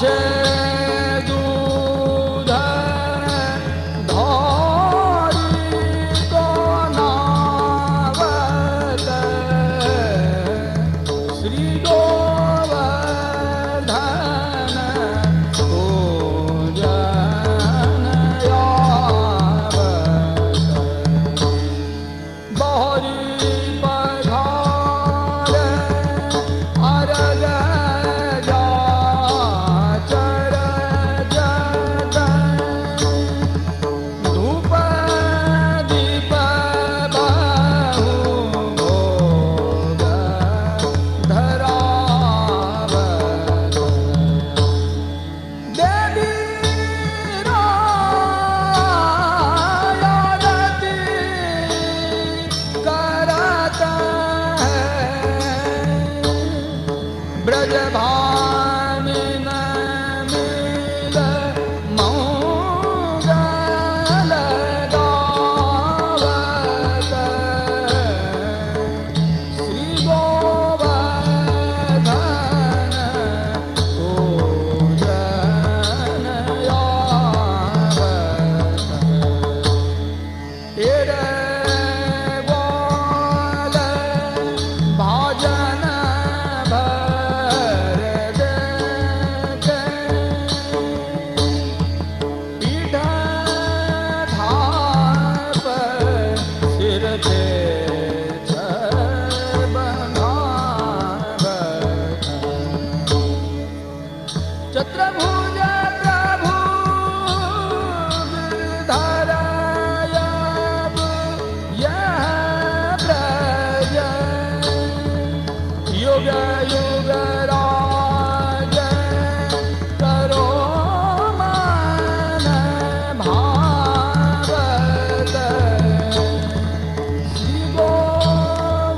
છે દૂધ ધોરી તો નાવત શ્રી ગોવર્ધન પૂજન યાવત બહોરી પધારે અરગ ब्रज भामिन मिल मंगल गावत श्री गोवर्धन पूजन यावत तेरे बोल भाजन चत्रभुज प्रभु धरायब यह ब्रज युग युग राज करो मन भावत श्री गोवर्धन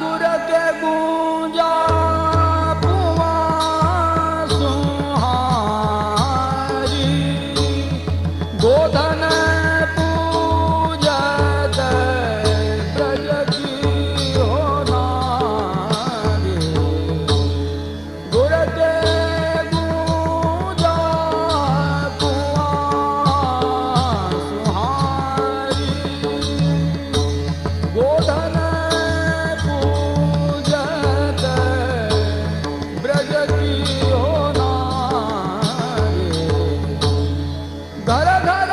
गुर के गूंजा पुआ सुहारी गोधन पूजत ब्रज की हो नारी गुर के गूंजा पुआ सुहारी गोधन घर घर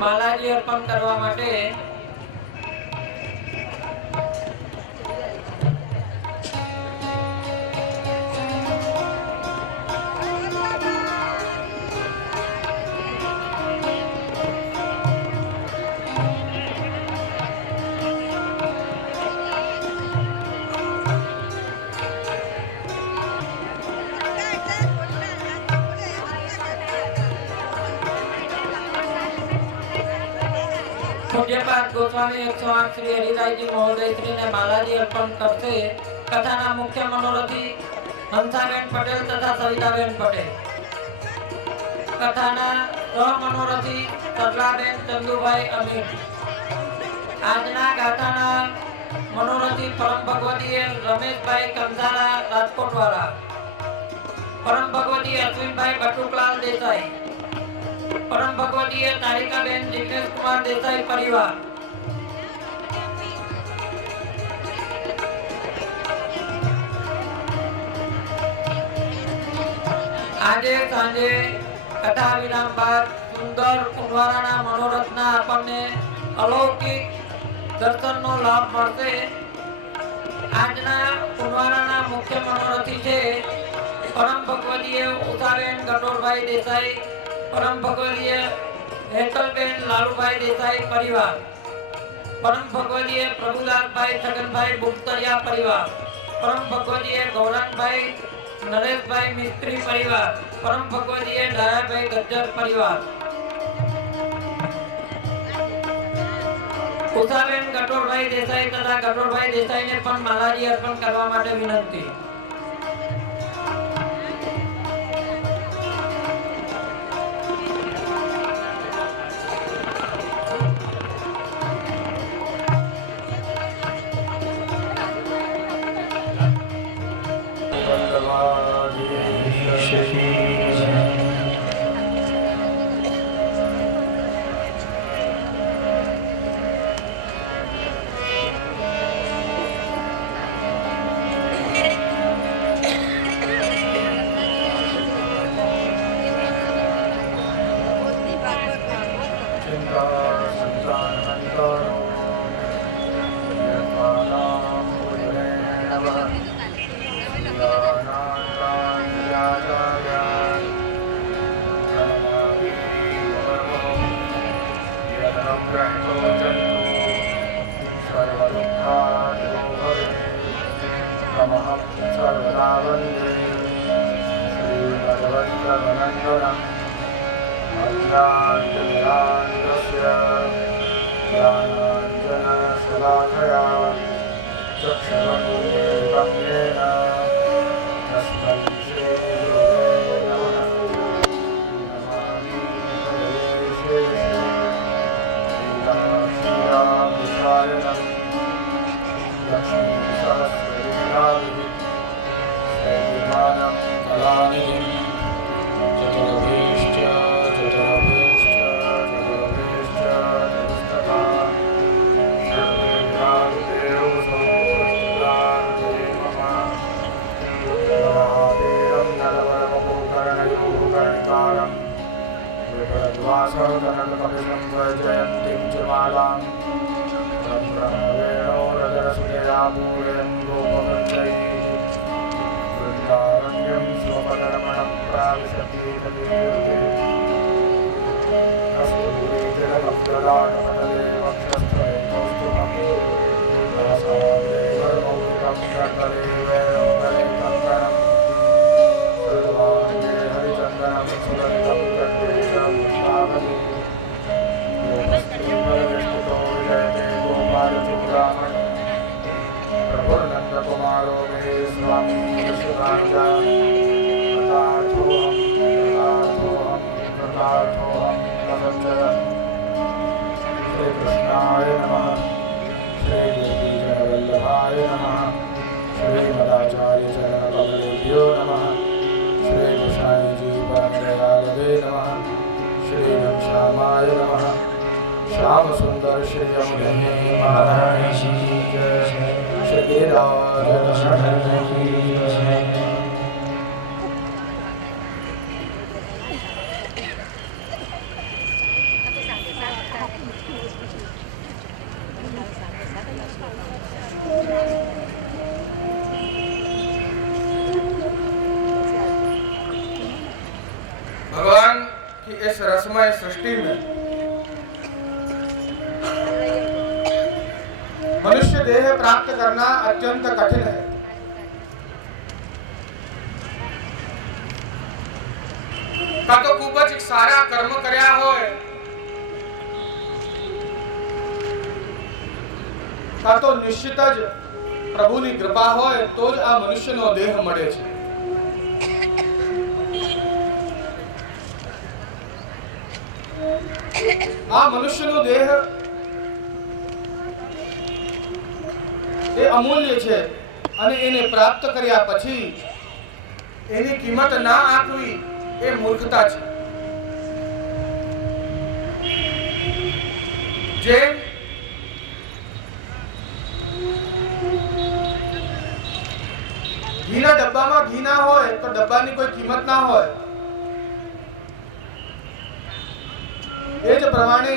માલાજી અર્પણ કરવા માટે पूज्यपाद गोस्वामी 108 श्री हरिराय जी महोदय श्री ने मालाजी अर्पण करते कथाना मुख्य मनोरथी हंसाबेन पटेल तथा सविताबेन पटेल, कथाना सह मनोरथी सरलाबेन चंदुभाई अमीर, आजना गाथाना मनोरथी परम भगवती रमेशभाई कंसारा राजकोट वाला, परम भगवती अश्विनभाई बटुकलाल देसाई, परम भगवतीय तारिकाबेन जिग्नेश कुमार देसाई परिवार। આજે સાંજે કથા વિરામ બાદ સુંદર કુંવારાના મનોરથના આપણને અલૌકિક દર્શનનો લાભ મળશે। આજના કુંવારાના મુખ્ય મનોરથી છે પરમ ભગવતીય ઉષાબેન ગટોરભાઈ દેસાઈ, परम भगवतीय हेतलबेन लालूभाई देसाई परिवार, परम भगवतीय प्रभुलाल भाई छगन भाई बुक्तरिया परिवार, परम भगवतीय गौरंग भाई नरेश भाई मिस्त्री परिवार, परम भगवतीय डाया भाई गज्जर परिवार। उषाबेन गटोरभाई देसाई तथा गटोरभाई देसाई ने पण मालाजी अर्पण करवा माटे विनंती। श्याम सुंदर श्री अमृत महाराज श्री इस रसमय सृष्टि में मनुष्य देह प्राप्त करना अत्यंत कठिन है। का तो खूब ज सारा कर्म कर्या होय, का तो निश्चित ज प्रभुनी कृपा होय तो ज आ मनुष्यनो देह મળે છે। આ મનુષ્યનો દેહ એ અમૂલ્ય છે અને એને પ્રાપ્ત કર્યા પછી એની કિંમત ના આપવી એ મૂર્ખતા છે। જેમ ઘીના ડબ્બામાં ઘી ના હોય તો ડબ્બાની કોઈ કિંમત ના હોય, એ જ પ્રમાણે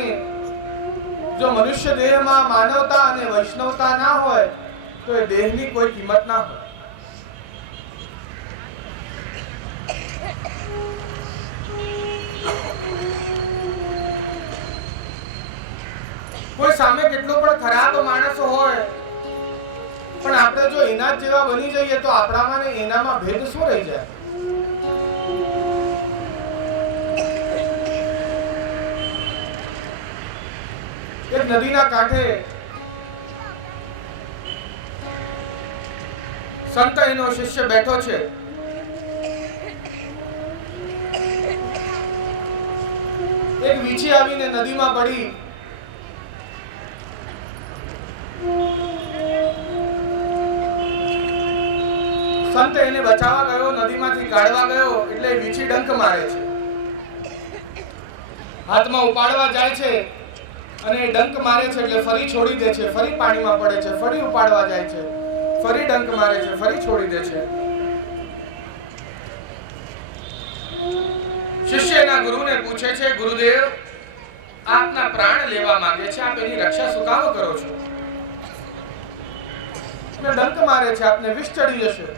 જો મનુષ્ય દેહમાં માનવતા અને વૈષ્ણવતા ના હોય તો એ દેહની કોઈ કિંમત ના હોય। કોઈ સામે કેટલો પણ ખરાબ માણસ હોય પણ આપણે જો એના જ જેવા બની જઈએ તો આપણામાં ને એનામાં ભેદ શું રહી જાય? એક નદીના કાંઠે સંત એનો શિષ્ય બેઠો છે। એક વીછી આવીને નદીમાં પડી, સંત એને બચાવવા ગયો, નદીમાંથી કાઢવા ગયો એટલે વીછી ડંક મારે છે, હાથમાં ઉપાડવા જાય છે અને ડંક મારે છે એટલે ફરી છોડી દે છે, ફરી પાણીમાં પડે છે, ફરી ઉપાડવા જાય છે, ફરી ડંક મારે છે, ફરી છોડી દે છે। શિષ્ય એના ગુરુને પૂછે છે, ગુરુદેવ આપના પ્રાણ લેવા માંગે છે, આપ એની રક્ષા શું કામ કરો છો? ને ડંક મારે છે, આપને વિષ ચડી જશે।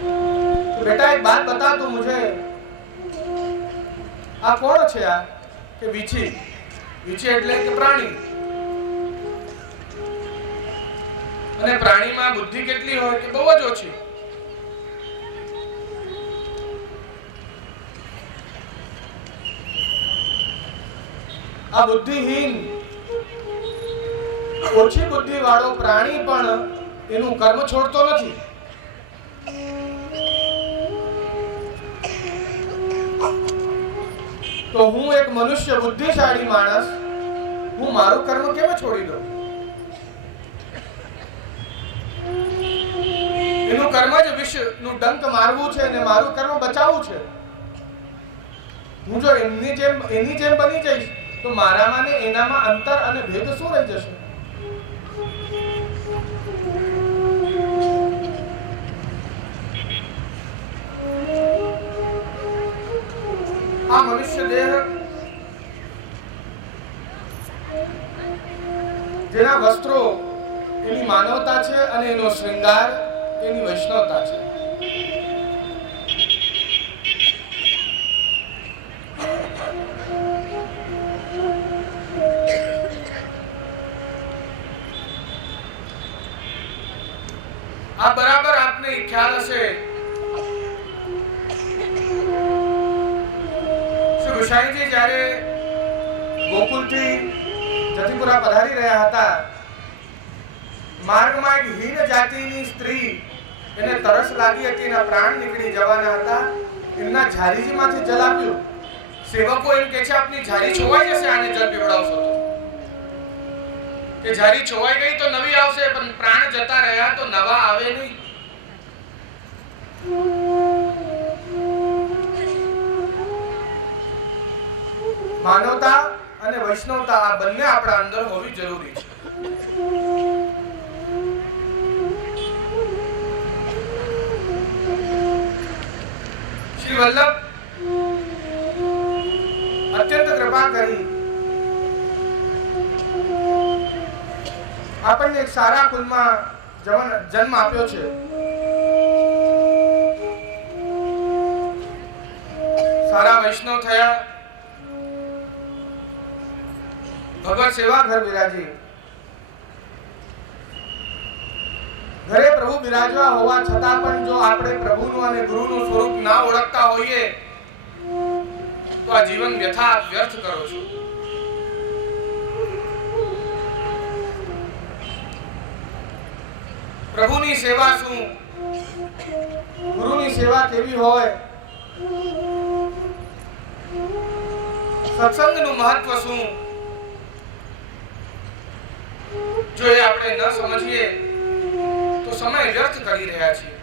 तो बेटा एक बात बता तू मुझे, आ कोण છે આ? કે વીછી। વીછી એટલે કે પ્રાણી, અને પ્રાણીમાં બુદ્ધિ કેટલી હોય કે બહુ જ ઓછી। આ બુદ્ધિહીન ઓછી બુદ્ધિ વાળો પ્રાણી પણ એનું કર્મ છોડતો નથી। तो हूँ एक मनुष्य बुद्धिशाળી मानस, हूँ मारू कर्म केम छोड़ी दो? एनु कर्म ज विष नु डंक मारवू छे ने मारू कर्म बचावू छे। हूँ जो एनी जेम बनी जईश तो मारामा ने एनामा अंतर अने भेद शुं रही जशे? आ मनुष्य देह જેના વસ્ત્રો એની માનવતા છે અને એનો શૃંગાર એની વૈષ્ણવતા છે। આ બરાબર આપને ખ્યાલ હશે, ગુસાઈજી જ્યારે ગોકુળથી જતીપુરા પધારી રહ્યા હતા, માર્ગમાં એક હીન જાતિની સ્ત્રી, એને તરસ લાગી હતી, એના પ્રાણ નીકળી જવાના હતા, એમના ઝારીજીમાંથી જલ આપ્યું। સેવકો એમ કહે છે આપની ઝારી છોવાઈ જશે આને જલ પીવડાવશો તો, કે ઝારી છોવાઈ ગઈ તો નવી આવશે, પણ પ્રાણ જતા રહ્યા તો નવા આવે નહીં। માનવતા અને વૈષ્ણવતા આ બંને આપણા અંદર હોવી જરૂરી છે। શ્રી વલ્લભ અત્યંત કૃપા કરી આપણને એક સારા કુલમાં જન્મ આપ્યો છે। સારા વૈષ્ણવ થયા, ભગવત સેવા ઘર બિરાજી. ઘરે પ્રભુ બિરાજવા હોવા છતાં પણ જો આપણે પ્રભુનું અને ગુરુનું સ્વરૂપ ના ઓળખતા હોઈએ તો આ જીવન વ્યથા વ્યર્થ કરો છો. પ્રભુની સેવા શું, ગુરુની સેવા કેવી હોય, સત્સંગનું મહત્વ શું, જો એ આપણે ન સમજીએ તો સમય વ્યર્થ કરી રહ્યા છીએ.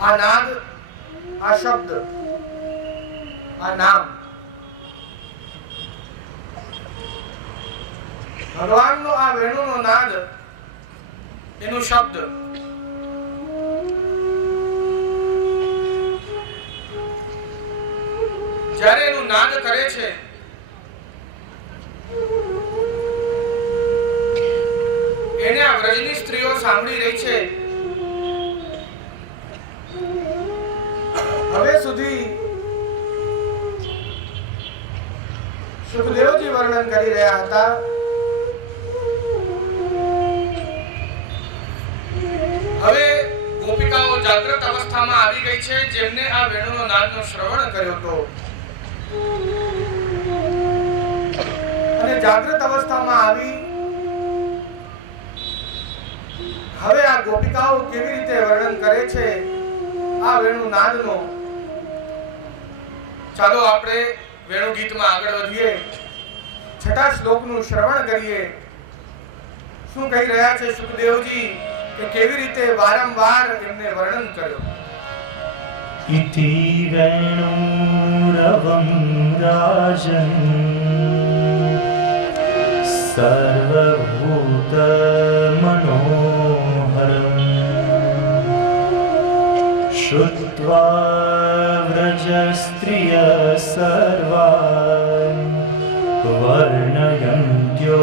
આ નાદ, આ શબ્દ, આ નામ ભગવાનનો, આ વેણુનો નાદ, એનો શબ્દ જ્યારે એનું નાદ કરે છે એને આ વ્રજની સ્ત્રીઓ સાંભળી રહી છે. હવે સુધી સુખદેવજી વર્ણન કરી રહ્યા હતા. હવે ગોપિકાઓ જાગૃત અવસ્થામાં આવી ગઈ છે, જેમને આ વેણુનો નાદનો શ્રવણ કર્યો હતો અને જાગૃત અવસ્થામાં આવી હવે આ ગોપિકાઓ કેવી રીતે વર્ણન કરે છે આ વેણુ નાદનો. ચાલો આપણે વેણુ ગીતમાં આગળ વધીએ, છઠ્ઠા શ્લોકનું શ્રવણ કરીએ. શું કહી રહ્યા છે સુખદેવજી કે કેવી રીતે વારંવાર એમને વર્ણન કર્યો. इति वेणुरवं राजन् सर्वभूतमनोहरम् श्रुत्वा व्रजस्त्रियः सर्वान् वर्णयन्त्यो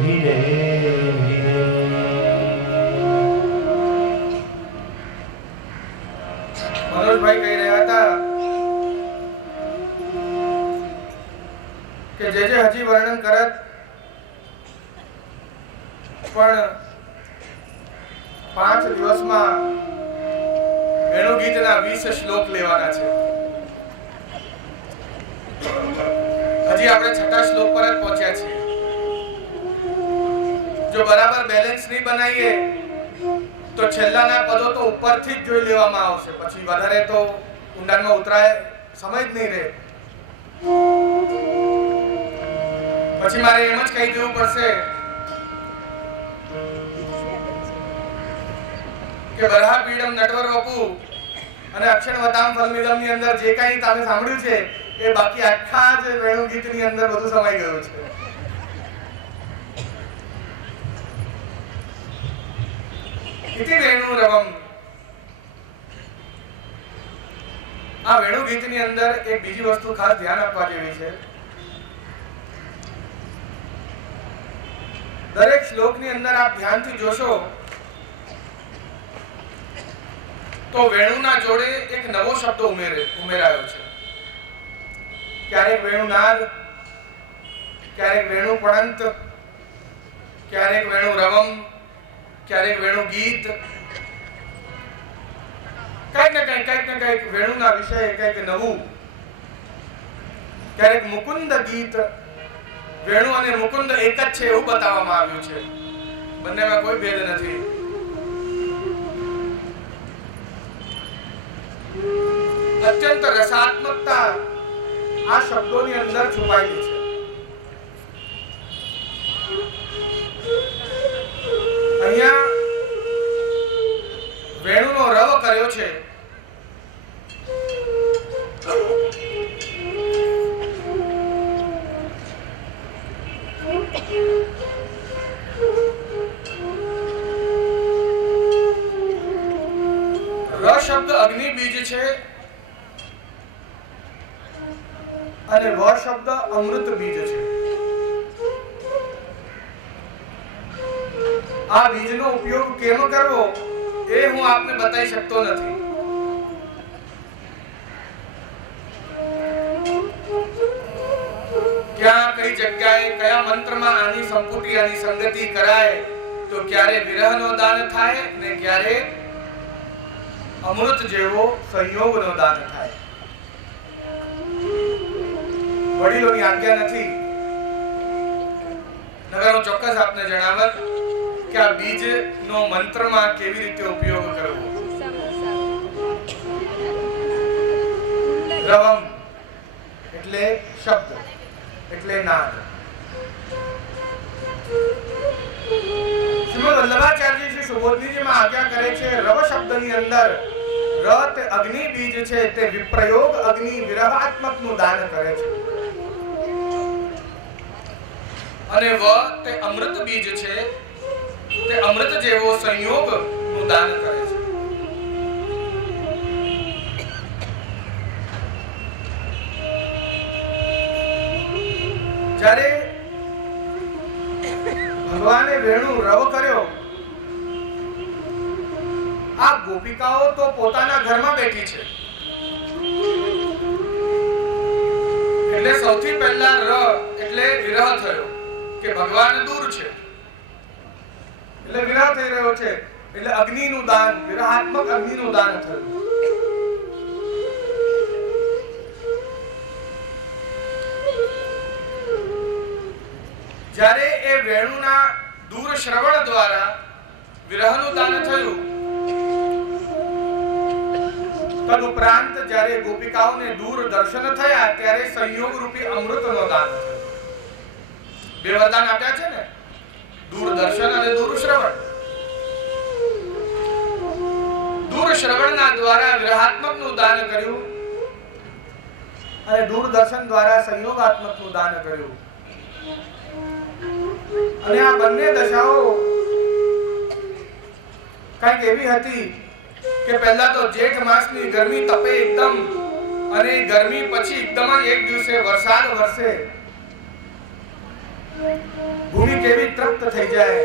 भिरे भिरे. મનોજભાઈ કહી રહ્યા હતા કે જે હજી વર્ણન કરત પણ 5 દિવસમાં વેણુ ગીતના 20 શ્લોક લેવાના છે. હજી આપણે છઠ્ઠા શ્લોક પર જ પહોંચ્યા છીએ. જો બરાબર બેલેન્સ નહીં બનાવીએ તો છેલ્લાના પદો તો ઉપરથી જ જોઈ લેવામાં આવશે, પછી વધારે તો ઊંડાણમાં ઉતરાય સમય જ નહીં રહે. પછી મારે એમ જ કહી દેવું પડશે કે બરહાપીડમ નટવર વપુ અને અક્ષરવતામ ફલમિદમ ની અંદર જે કાંઈ તમે સાંભળ્યું છે એ બાકી આખા જ વેણુ ગીતની અંદર બધું સમાઈ ગયું છે. ઇતિ વેણુરવમ. આ વેણુ ગીતની અંદર એક બીજી વસ્તુ ખાસ ધ્યાન આપવા જેવી છે. દરેક શ્લોકની અંદર આપ ધ્યાનથી જોશો તો વેણુના જોડે એક નવો શબ્દ ઉમેરાયો છે. ક્યારેક વેણુનાદ, ક્યારેક વેણુ પડંત, ક્યારેક વેણુ રવમ, ક્યારેક વેણુ ગીત. કંઈક ને કંઈક વેણુના વિષય કંઈક નવું. ક્યારેક મુકુંદ ગીત. વેણુ અને મુકુંદ એક જ છે એવું બતાવવામાં આવ્યું છે, બંનેમાં કોઈ ભેદ નથી. અત્યંત રસાત્મકતા આ શબ્દોની અંદર છુપાયેલી છે. અહીંયા વેણુનો રવ કર્યો છે. ર શબ્દ અગ્નિ બીજ છે અને વ શબ્દ અમૃત બીજ છે. આ બીજનો ઉપયોગ કેમ કરવો એ હું આપને બતાવી શકતો નથી. ક્યાં કઈ જગ્યાએ કયા મંત્રમાં આની સંપુટી આની સંગતિ કરાય તો ક્યારે વિરહનો દાન થાય ને ક્યારે અમૃત જેવો સંયોગનો દાન થાય. વડીલોની આજ્ઞા નથી નગર હું ચોક્કસ આપને જણાવત કે આ બીજનો મંત્રમાં કેવી રીતે ઉપયોગ કરવો. રવમ એટલે શબ્દ એટલે નાદ. શ્રીમદ વલ્લભાચાર્યજી શ્રી સુબોધનીજીમાં આજ્ઞા કરે છે રવ શબ્દની અંદર ર તે અગ્નિ બીજ છે તે વિપ્રયોગ અગ્નિ વિરહાત્મકનું દાન કરે છે અને વ તે અમૃત બીજ છે તે અમૃત જેવો સંયોગનું દાન કરે છે. જ્યારે ભગવાને વેણુ રવ કર્યો આ ગોપિકાઓ તો પોતાના ઘરમાં બેઠી છે એટલે સૌથી પહેલા ર એટલે વિરહ થયો કે ભગવાન દૂર છે એટલે વિરહ થઈ રહ્યો છે એટલે અગ્નિનું દાન વિરહાત્મક અગ્નિનું દાન થયું. જ્યારે એ વેણુના દૂર શ્રવણ દ્વારા વિરહનું દાન થયું તદુપરાંત જ્યારે ગોપિકાઓને દૂર દર્શન થયા ત્યારે સંયોગ રૂપી અમૃતનો દાન થયું. બે વરદાન આપ્યા છે ને, દૂર દર્શન અને દૂર શ્રવણ. દૂર શ્રવણના દ્વારા વિરહાત્મકનું દાન કર્યું અને દૂર દર્શન દ્વારા સંયોગાત્મકનું દાન કર્યું. અને આ બંને દશાઓ કઈક એવી હતી કે પહેલા તો જેઠ માસની ગરમી તપે એકદમ અને ગરમી પછી એકદમ જ એક દિવસે વરસાદ વરસે, ભૂમિ કેવી તૃપ્ત થઈ જાય,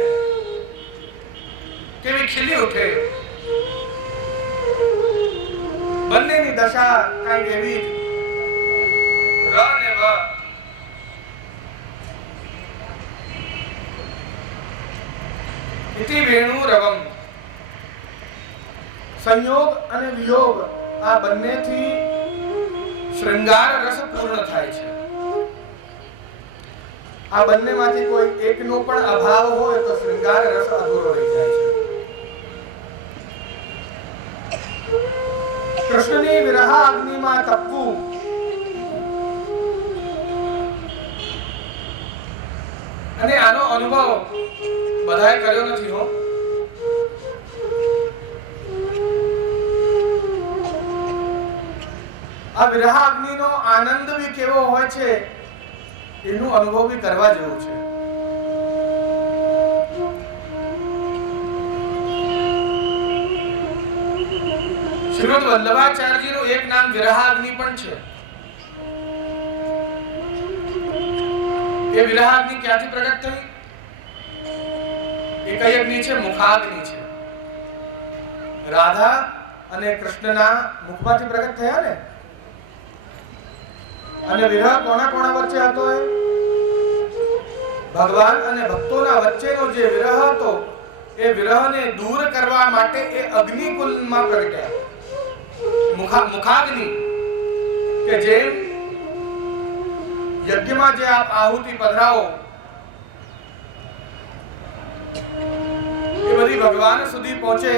કેવી ખીલી ઉઠે. બંનેની દશા કઈક એવી ર ને વ. ઇતિ વેણુ રવમ. સંયોગ અને વિયોગ આ બંનેથી શૃંગાર રસ પૂર્ણ થાય છે. આ બંનેમાંથી કોઈ એકનો પણ અભાવ હોય તો શૃંગાર રસ અધૂરો રહી જાય છે. કૃષ્ણની વિરહ અગ્નિમાં તપવું અને આનો અનુભવ બધાએ કર્યો નથી હો. આ વિરહ અગ્નિનો આનંદ બી કેવો હોય છે એનું અનુભવ બી કરવા જેવું છે. શ્રીમદ વલ્લભાચાર્યજીનું એક નામ વિરહ અગ્નિ પણ છે. એ વિરહ અગ્નિ ક્યાંથી પ્રગટ થઈ? એ કઈ અગ્નિ છે? મુખાગ્નિ છે. રાધા અને કૃષ્ણના મુખમાંથી પ્રગટ થયા ને. અને વિરહ કોના કોના વચ્ચે હતો? એ ભગવાન અને ભક્તોના વચ્ચેનો જે વિરહ હતો એ વિરહને દૂર કરવા માટે એ અગ્નિકુલમાં પ્રગટ્યા. મુખાગ્નિ કે જેમ યજ્ઞમાં જે આપ આહુતિ પધરાવો એ બધી ભગવાન સુધી પહોંચે,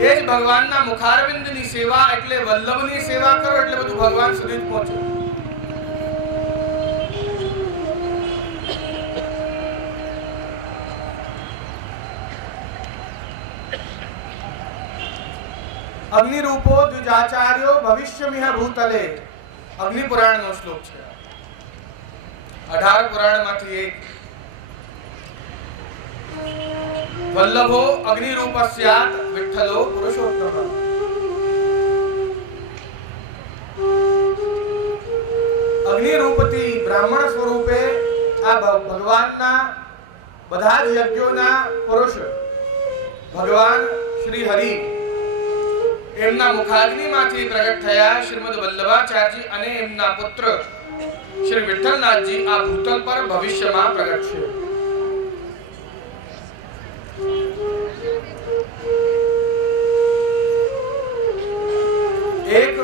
એ જ ભગવાનના મુખારવિંદની સેવા એટલે વલ્લભની સેવા કરો એટલે બધું ભગવાન સુધી જ પહોંચે. અગ્નિરૂપો દ્વિજાચાર્યો ભવિષ્યમિહ ભૂતલે. અગ્નિ પુરાણનો શ્લોક છે. 18 પુરાણમાંથી એક. વલ્લભો અગ્નિરૂપસ્યાત વિઠ્ઠલો પુરુષોત્તમ. અગ્નિરૂપથી બ્રાહ્મણ સ્વરૂપે આ ભગવાનના બધા જ યજ્ઞોના પુરુષ ભગવાન શ્રી હરિ એમના મુખાગ્નિમાંથી પ્રગટ થયા શ્રીમદ વલ્લભાચાર્યજી અને એમના પુત્ર શ્રી વિઠ્ઠલનાથજી આ ભૂતલ પર ભવિષ્યમાં પ્રગટ છે. એક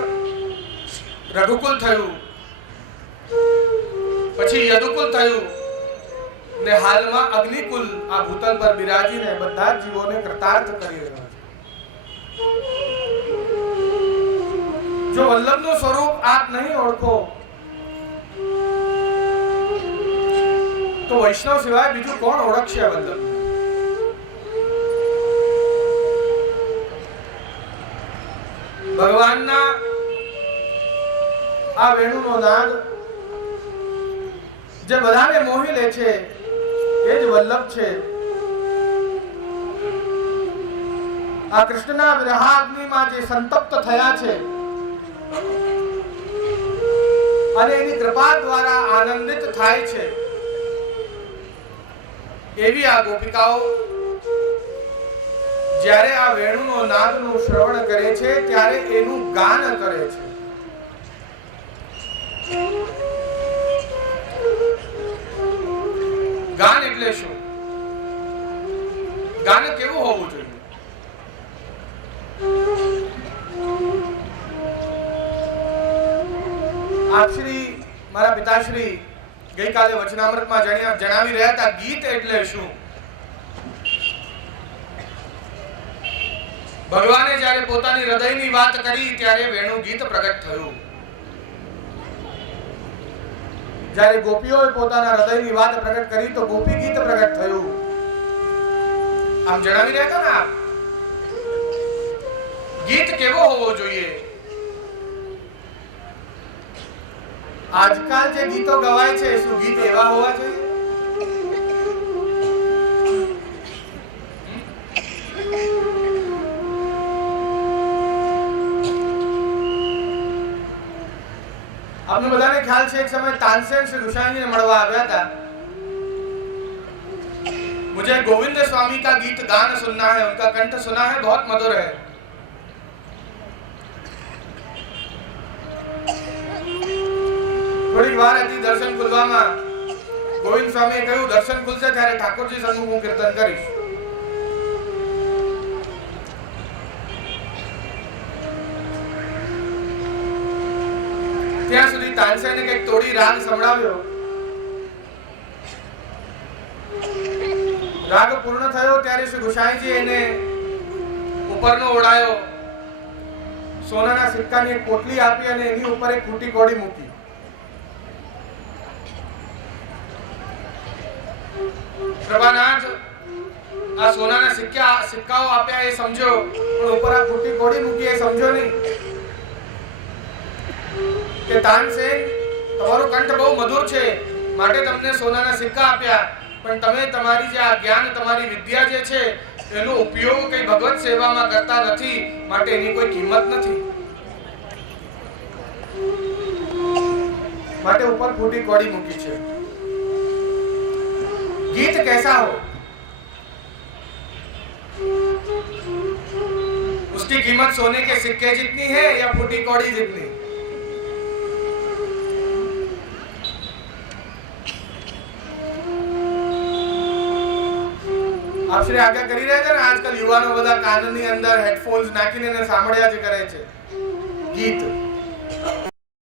રઘુકુલ થયું, પછી યદુકુલ થયું ને હાલમાં અગ્નિકુલ આ ભૂતલ પર બિરાજીને બધા જ જીવોને કૃતાર્થ કરી રહ્યા છે. જો વલ્લભનું સ્વરૂપ આપ નહીં ઓળખો તો વૈષ્ણવ સિવાય બીજું કોણ ઓળખશે આ વલ્લભ? ભગવાનના આ વેણુનો નાદ જે બધાને મોહી લે છે એ જ વલ્લભ છે. આ કૃષ્ણના વિરહાગ્નિમાં જે સંતપ્ત થયા છે અને એની કૃપા દ્વારા આનંદિત થાય છે એવી આ ગોપિકાઓ જ્યારે આ વેણુનો નાદનું શ્રવણ કરે છે ત્યારે એનું ગાન કરે છે. ગાન એટલે શું? ગાન કેવું હોવું જોઈએ? આપશ્રી મારા પિતાશ્રી ગઈકાલે વચનામૃતમાં જણાવી રહ્યા હતા ગીત એટલે શું. ભગવાને જ્યારે પોતાની હૃદયની વાત કરી ત્યારે વેણુ ગીત પ્રગટ થયું. જ્યારે ગોપીઓએ પોતાના હૃદયની વાત પ્રગટ કરી તો ગોપી ગીત પ્રગટ થયું. આમ જણાવી રહ્યા હતા ને આપ ગીત કેવો હોવો જોઈએ? આજકાલ જે ગીતો ગવાય છે શું ગીત એવા હોવા જોઈએ? आपने बधाने ख्याल से एक समय तानसेन श्री गोसाई जी ने मड़वा आया था. मुझे गोविंद स्वामी का गीत गान सुनना है, उनका कंठ सुना है, बहुत मधुर है. थोड़ी बार હતી દર્શન ખુલવામાં ગોવિંદ સ્વામીએ કહ્યું દર્શન ખુલશે ત્યારે ઠાકોરજી સન્મુખ હું કીર્તન કરીશ. ત્યાં સુધી તાનસેને કંઈક તોડી રાગ સંભળાવ્યો. રાગ પૂર્ણ થયો ત્યારે શ્રી ગોસાઈજી એને ઉપરનો ઓળાયો, સોનાના સિક્કાની એક પોટલી આપી અને એની ઉપર એક ફૂટી કોડી મૂકી. પ્રભાનાથ આ સોનાના સિક્કાઓ આપ્યા એ સમજ્યો, પણ ઉપર આ ફૂટી કોડી મૂકી એ સમજ્યો નહીં. કે તાનસેન તમારો કંઠ બહુ મધુર છે માટે તમને સોનાના સિક્કા આપ્યા, પણ તમે તમારી જે આ જ્ઞાન તમારી વિદ્યા જે છે એનો ઉપયોગ કઈ ભગવત સેવામાં કરતા નથી માટે એની કોઈ કિંમત નથી. માટે ઉપર ફૂટી કોડી મૂકી છે. गीत कैसा हो उसकी कीमत सोने के सिक्के जितनी है या फूटी कौड़ी जितनी? आप श्री आज्ञा કરી રહ્યા છે ને આજકાલ યુવાનો બધા કાનની અંદર હેડફોન્સ નાખીને સાંભળ્યા જ કરે છે ગીત.